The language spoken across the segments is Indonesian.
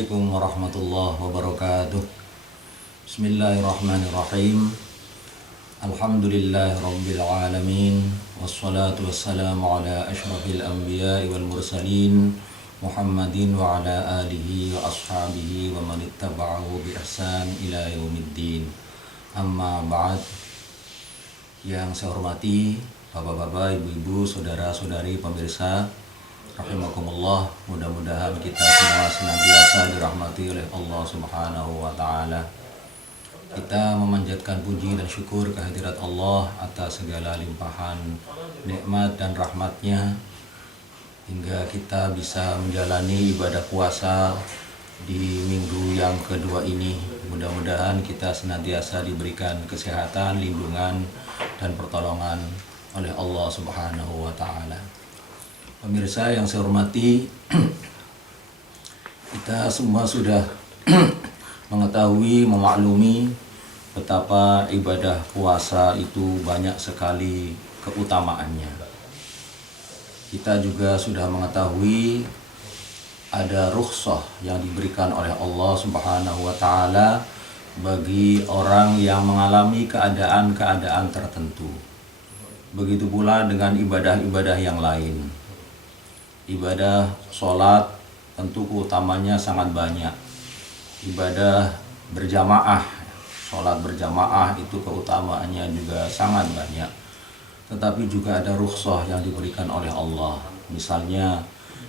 Assalamualaikum warahmatullahi wabarakatuh. Bismillahirrahmanirrahim. Alhamdulillahi rabbil alamin. Wassalatu wassalamu ala asyrafil anbiya'i wal mursalin Muhammadin wa ala alihi wa ashabihi wa man ittaba'ahu bi ihsan ila yaumiddin. Amma ba'd. Yang saya hormati bapak-bapak, ibu-ibu, saudara-saudari pemirsa rahimakumullah, mudah-mudahan kita semua senantiasa dirahmati oleh Allah Subhanahu wa taala. Kita memanjatkan puji dan syukur kehadirat Allah atas segala limpahan nikmat dan rahmatnya hingga kita bisa menjalani ibadah puasa di minggu yang kedua ini. Mudah-mudahan kita senantiasa diberikan kesehatan, lindungan dan pertolongan oleh Allah Subhanahu wa taala. Pemirsa yang saya hormati, kita semua sudah mengetahui, memaklumi betapa ibadah puasa itu banyak sekali keutamaannya. Kita juga sudah mengetahui ada rukhsah yang diberikan oleh Allah Subhanahu wa taala bagi orang yang mengalami keadaan-keadaan tertentu. Begitu pula dengan ibadah-ibadah yang lain. Ibadah sholat tentu keutamanya sangat banyak. Ibadah berjamaah, sholat berjamaah itu keutamaannya juga sangat banyak. Tetapi juga ada rukhsah yang diberikan oleh Allah. Misalnya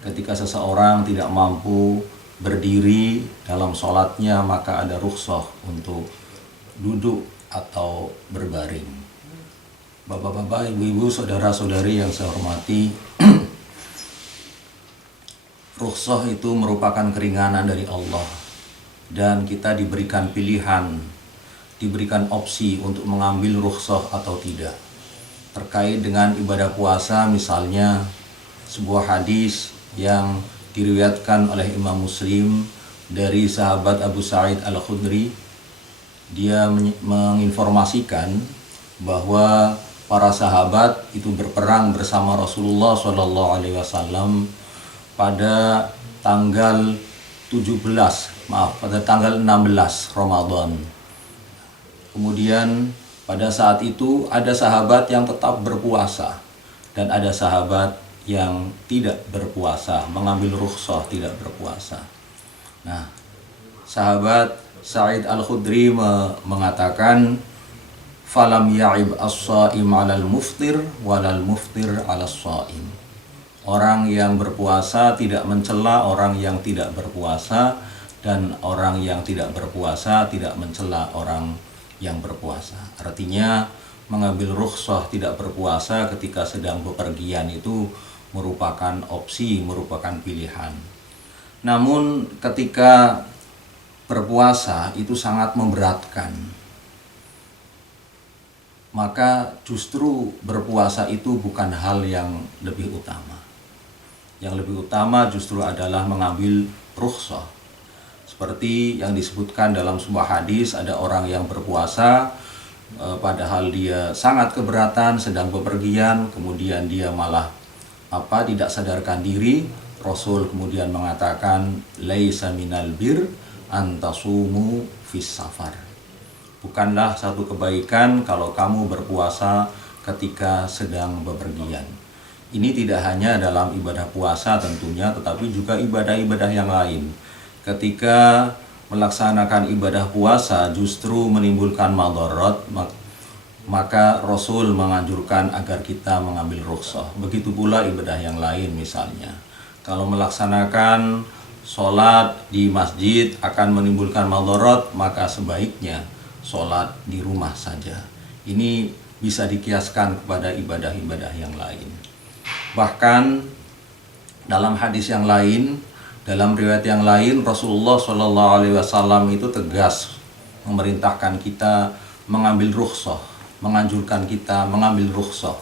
ketika seseorang tidak mampu berdiri dalam sholatnya, maka ada rukhsah untuk duduk atau berbaring. Bapak-bapak, ibu-ibu, saudara-saudari yang saya hormati, rukhsah itu merupakan keringanan dari Allah dan kita diberikan pilihan, diberikan opsi untuk mengambil rukhsah atau tidak. Terkait dengan ibadah puasa, misalnya sebuah hadis yang diriwayatkan oleh Imam Muslim dari sahabat Abu Sa'id Al-Khudri, dia menginformasikan bahwa para sahabat itu berperang bersama Rasulullah SAW pada tanggal 16 Ramadan. Kemudian pada saat itu ada sahabat yang tetap berpuasa dan ada sahabat yang tidak berpuasa, mengambil rukhsah tidak berpuasa. Nah, sahabat Sa'id Al-Khudri mengatakan, falam ya'ib as-sha'im 'alal muftir walal muftir 'alas sha'im. Orang yang berpuasa tidak mencela orang yang tidak berpuasa, dan orang yang tidak berpuasa tidak mencela orang yang berpuasa. Artinya mengambil rukhsah tidak berpuasa ketika sedang bepergian itu merupakan opsi, merupakan pilihan. Namun ketika berpuasa itu sangat memberatkan, maka justru berpuasa itu bukan hal yang lebih utama. Yang lebih utama justru adalah mengambil rukhsah. Seperti yang disebutkan dalam sebuah hadis, ada orang yang berpuasa padahal dia sangat keberatan sedang bepergian, kemudian dia malah tidak sadarkan diri. Rasul kemudian mengatakan, laisa minal bir antasumu fis safar. Bukanlah satu kebaikan kalau kamu berpuasa ketika sedang bepergian. Ini tidak hanya dalam ibadah puasa tentunya, tetapi juga ibadah-ibadah yang lain. Ketika melaksanakan ibadah puasa justru menimbulkan madarat, maka Rasul menganjurkan agar kita mengambil rukhsah. Begitu pula ibadah yang lain, misalnya kalau melaksanakan sholat di masjid akan menimbulkan madarat, maka sebaiknya sholat di rumah saja. Ini bisa dikiaskan kepada ibadah-ibadah yang lain. Bahkan dalam hadis yang lain, dalam riwayat yang lain, Rasulullah SAW itu tegas memerintahkan kita mengambil rukhsah, menganjurkan kita mengambil rukhsah.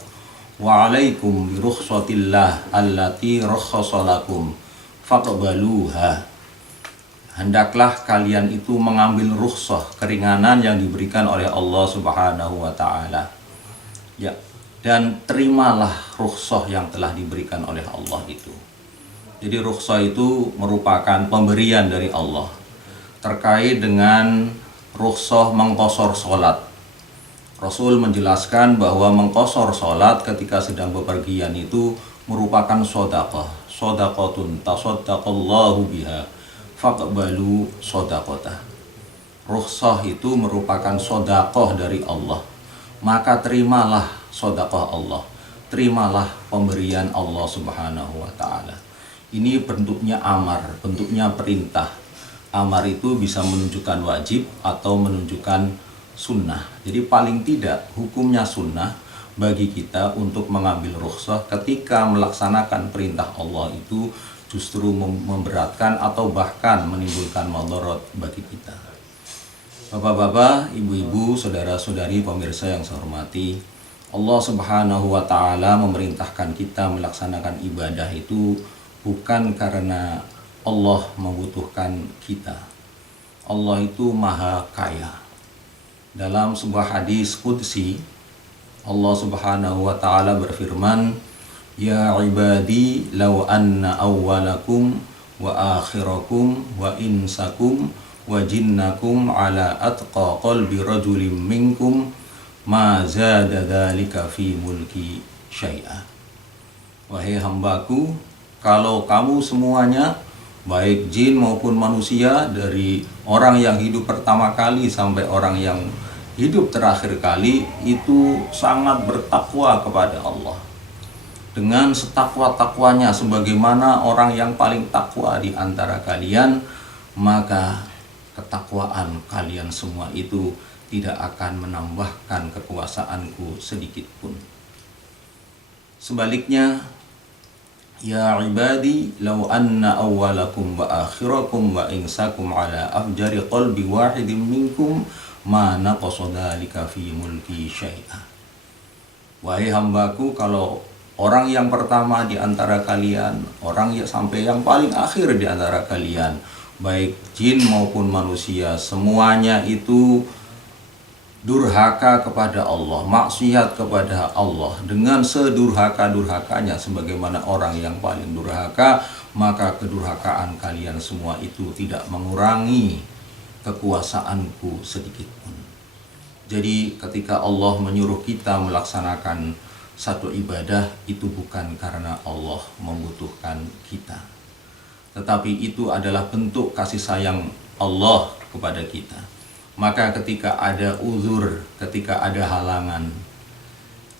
Wa alaikum bi rukhsatillah allati rakhkhasa lakum faqbaluha. Hendaklah kalian itu mengambil rukhsah, keringanan yang diberikan oleh Allah Subhanahu wa taala. Ya, dan terimalah rukhsah yang telah diberikan oleh Allah itu. Jadi rukhsah itu merupakan pemberian dari Allah terkait dengan rukhsah mengqashar salat. Rasul menjelaskan bahwa mengqashar salat ketika sedang bepergian itu merupakan sedekah. Shadaqatun tasaddaqallahu biha faqbalu shadaqatah. Rukhsah itu merupakan sedekah dari Allah. Maka terimalah sedekah Allah. Terimalah pemberian Allah Subhanahu wa taala. Ini bentuknya amar, bentuknya perintah. Amar itu bisa menunjukkan wajib atau menunjukkan sunnah. Jadi paling tidak hukumnya sunnah bagi kita untuk mengambil rukhsah ketika melaksanakan perintah Allah itu justru memberatkan atau bahkan menimbulkan madarat bagi kita. Bapak-bapak, ibu-ibu, saudara-saudari pemirsa yang saya hormati, Allah Subhanahu wa taala memerintahkan kita melaksanakan ibadah itu bukan karena Allah membutuhkan kita. Allah itu maha kaya. Dalam sebuah hadis qudsi, Allah Subhanahu wa taala berfirman, "Ya ibadi law anna awwalakum wa akhirakum wa insakum wa jinnakum ala atqa qalbi rajulin minkum ma zada dzalika fi mulki syai'a." Wahai hambaku, kalau kamu semuanya, baik jin maupun manusia, dari orang yang hidup pertama kali sampai orang yang hidup terakhir kali, itu sangat bertakwa kepada Allah. Dengan setakwa-takwanya sebagaimana orang yang paling takwa di antara kalian, maka ketakwaan kalian semua itu tidak akan menambahkan kekuasaanku sedikit pun. Sebaliknya, ya ibadi law anna awwalakum wa akhirakum wa insakum ala afjari qalbi wahidin minkum ma naqasa dzalika fi mulki syai'a. Wahai hambaku, kalau orang yang pertama di antara kalian, orang yang sampai yang paling akhir di antara kalian, baik jin maupun manusia, semuanya itu durhaka kepada Allah, maksiat kepada Allah dengan sedurhaka-durhakanya sebagaimana orang yang paling durhaka, maka kedurhakaan kalian semua itu tidak mengurangi kekuasaanku sedikit pun. Jadi ketika Allah menyuruh kita melaksanakan satu ibadah, itu bukan karena Allah membutuhkan kita, tetapi itu adalah bentuk kasih sayang Allah kepada kita. Maka ketika ada uzur, ketika ada halangan,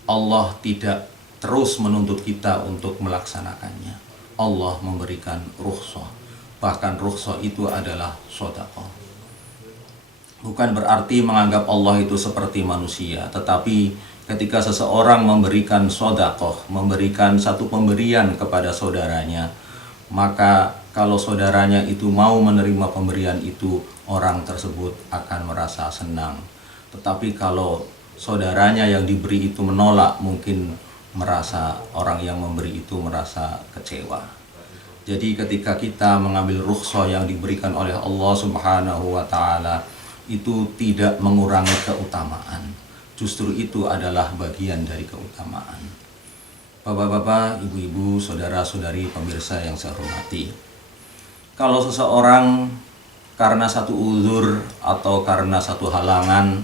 Allah tidak terus menuntut kita untuk melaksanakannya. Allah memberikan rukhsah. Bahkan rukhsah itu adalah sedekah. Bukan berarti menganggap Allah itu seperti manusia, tetapi ketika seseorang memberikan sedekah, memberikan satu pemberian kepada saudaranya, maka kalau saudaranya itu mau menerima pemberian itu, orang tersebut akan merasa senang. Tetapi kalau saudaranya yang diberi itu menolak, mungkin orang yang memberi itu merasa kecewa. Jadi ketika kita mengambil rukhsah yang diberikan oleh Allah Subhanahu wa taala, itu tidak mengurangi keutamaan. Justru itu adalah bagian dari keutamaan. Bapak-bapak, ibu-ibu, saudara-saudari pemirsa yang saya hormati, kalau seseorang karena satu uzur atau karena satu halangan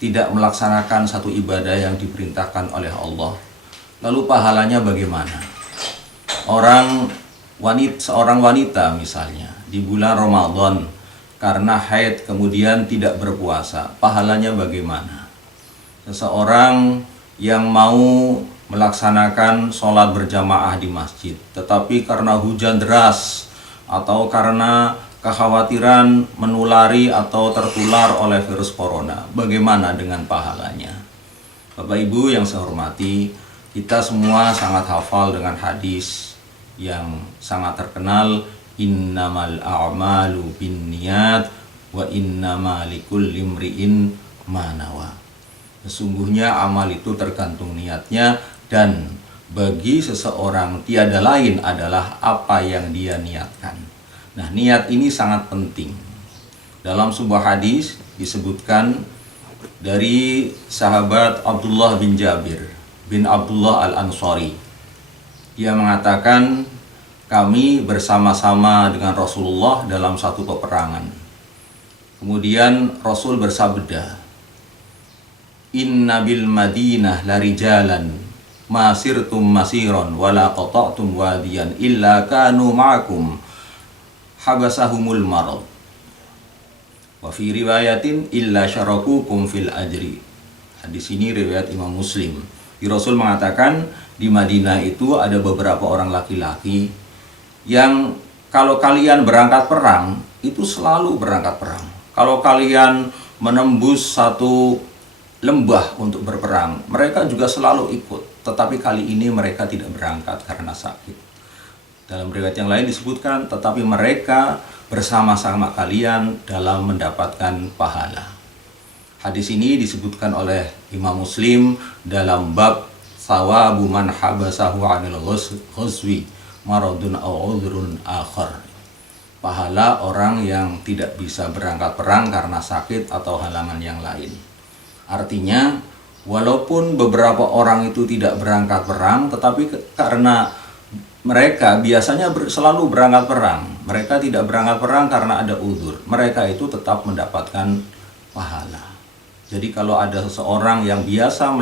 tidak melaksanakan satu ibadah yang diperintahkan oleh Allah, lalu pahalanya bagaimana? Seorang wanita misalnya di bulan Ramadan karena haid kemudian tidak berpuasa, pahalanya bagaimana? Seseorang yang mau melaksanakan sholat berjamaah di masjid, tetapi karena hujan deras atau karena kekhawatiran menulari atau tertular oleh virus corona, bagaimana dengan pahalanya? Bapak Ibu yang saya hormati, kita semua sangat hafal dengan hadis yang sangat terkenal, innamal a'malu binniyat wa innama likulli imri'in ma nawa. Sesungguhnya amal itu tergantung niatnya, dan bagi seseorang tiada lain adalah apa yang dia niatkan. Nah, niat ini sangat penting. Dalam sebuah hadis disebutkan dari sahabat Abdullah bin Jabir bin Abdullah al-Ansari. Dia mengatakan, kami bersama-sama dengan Rasulullah dalam satu peperangan. Kemudian Rasul bersabda, "Inna bil Madinah larijalan masirtum masiron wala qata'tum wadiyan illa kanu ma'akum habasahumul marad. Wa fi riwayatin illa syarakukum fil ajri." Hadis ini riwayat Imam Muslim. Di Rasul mengatakan di Madinah itu ada beberapa orang laki-laki yang kalau kalian berangkat perang itu selalu berangkat perang. Kalau kalian menembus satu lembah untuk berperang, mereka juga selalu ikut. Tetapi kali ini mereka tidak berangkat karena sakit. Dalam riwayat yang lain disebutkan, tetapi mereka bersama-sama kalian dalam mendapatkan pahala. Hadis ini disebutkan oleh Imam Muslim dalam bab sawabu man habasahu 'anil ghazwi maradun aw 'udhrun akhar. Pahala orang yang tidak bisa berangkat perang karena sakit atau halangan yang lain. Artinya, walaupun beberapa orang itu tidak berangkat perang, tetapi karena mereka biasanya selalu berangkat perang, mereka tidak berangkat perang karena ada uzur, mereka itu tetap mendapatkan pahala. Jadi kalau ada seseorang yang biasa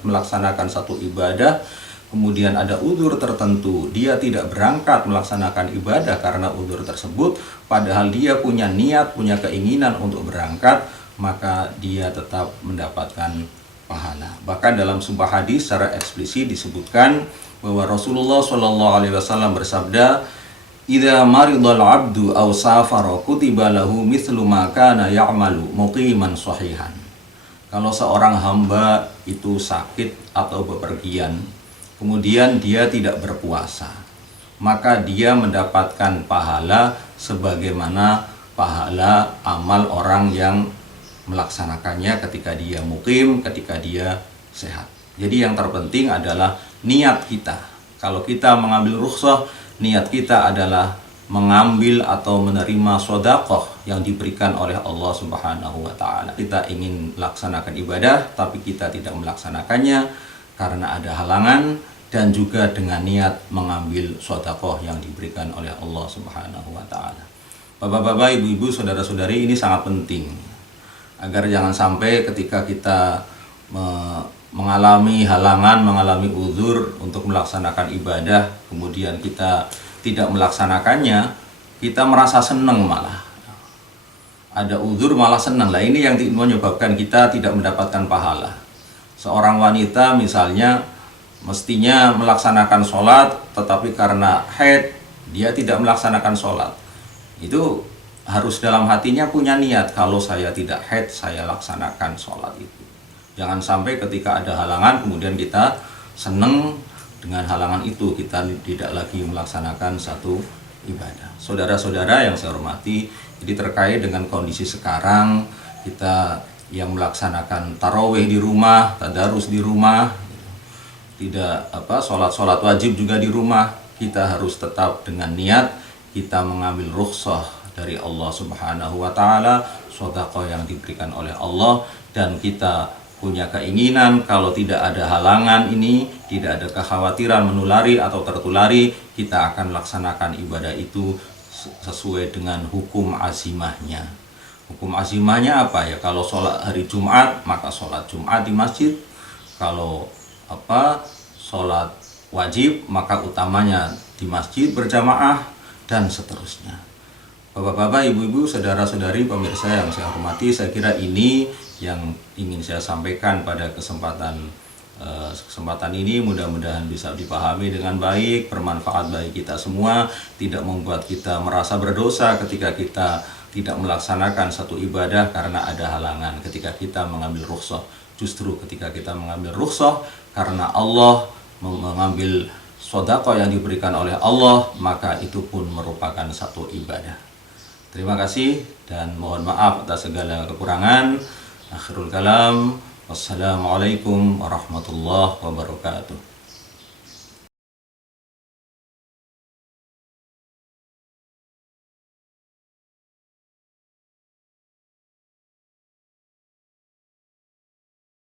melaksanakan satu ibadah, kemudian ada uzur tertentu, dia tidak berangkat melaksanakan ibadah karena uzur tersebut, padahal dia punya niat, punya keinginan untuk berangkat, maka dia tetap mendapatkan pahala. Bahkan dalam sebuah hadis secara eksplisit disebutkan bahwa Rasulullah SAW bersabda, "Idza maridal 'abdu aw safara kutiba lahu mithlu ma kana ya'malu muqiman shahihan." Kalau seorang hamba itu sakit atau bepergian, kemudian dia tidak berpuasa, maka dia mendapatkan pahala sebagaimana pahala amal orang yang melaksanakannya ketika dia mukim, ketika dia sehat. Jadi yang terpenting adalah niat kita. Kalau kita mengambil rukhsah, niat kita adalah mengambil atau menerima sedekah yang diberikan oleh Allah Subhanahu wa taala. Kita ingin melaksanakan ibadah tapi kita tidak melaksanakannya karena ada halangan, dan juga dengan niat mengambil sedekah yang diberikan oleh Allah Subhanahu wa taala. Bapak-bapak, ibu-ibu, saudara-saudari, ini sangat penting agar jangan sampai ketika kita mengalami halangan, mengalami uzur untuk melaksanakan ibadah, kemudian kita tidak melaksanakannya, kita merasa senang malah. Ada uzur malah senang. Lah ini yang menyebabkan kita tidak mendapatkan pahala. Seorang wanita misalnya mestinya melaksanakan sholat, tetapi karena haid dia tidak melaksanakan sholat. Itu harus dalam hatinya punya niat, kalau saya tidak haid saya laksanakan sholat itu. Jangan sampai ketika ada halangan kemudian kita senang dengan halangan itu, kita tidak lagi melaksanakan satu ibadah. Saudara-saudara yang saya hormati, jadi terkait dengan kondisi sekarang, kita yang melaksanakan tarawih di rumah, tadarus di rumah, tidak sholat wajib juga di rumah, kita harus tetap dengan niat kita mengambil rukhsah dari Allah Subhanahu wa taala, sedekah yang diberikan oleh Allah, dan kita punya keinginan kalau tidak ada halangan ini, tidak ada kekhawatiran menulari atau tertulari, kita akan melaksanakan ibadah itu sesuai dengan hukum azimahnya. Hukum azimahnya apa ya? Kalau sholat hari Jumat, maka sholat Jumat di masjid. Kalau sholat wajib, maka utamanya di masjid berjamaah, dan seterusnya. Bapak-bapak, ibu-ibu, saudara-saudari, pemirsa yang saya hormati, saya kira ini yang ingin saya sampaikan pada kesempatan ini. Mudah-mudahan bisa dipahami dengan baik, bermanfaat bagi kita semua, tidak membuat kita merasa berdosa ketika kita tidak melaksanakan satu ibadah karena ada halangan. Ketika kita mengambil rukhsah, justru ketika kita mengambil rukhsah karena Allah mengambil sedekah yang diberikan oleh Allah, maka itu pun merupakan satu ibadah. Terima kasih dan mohon maaf atas segala kekurangan. Akhirul kalam, wassalamualaikum warahmatullahi wabarakatuh.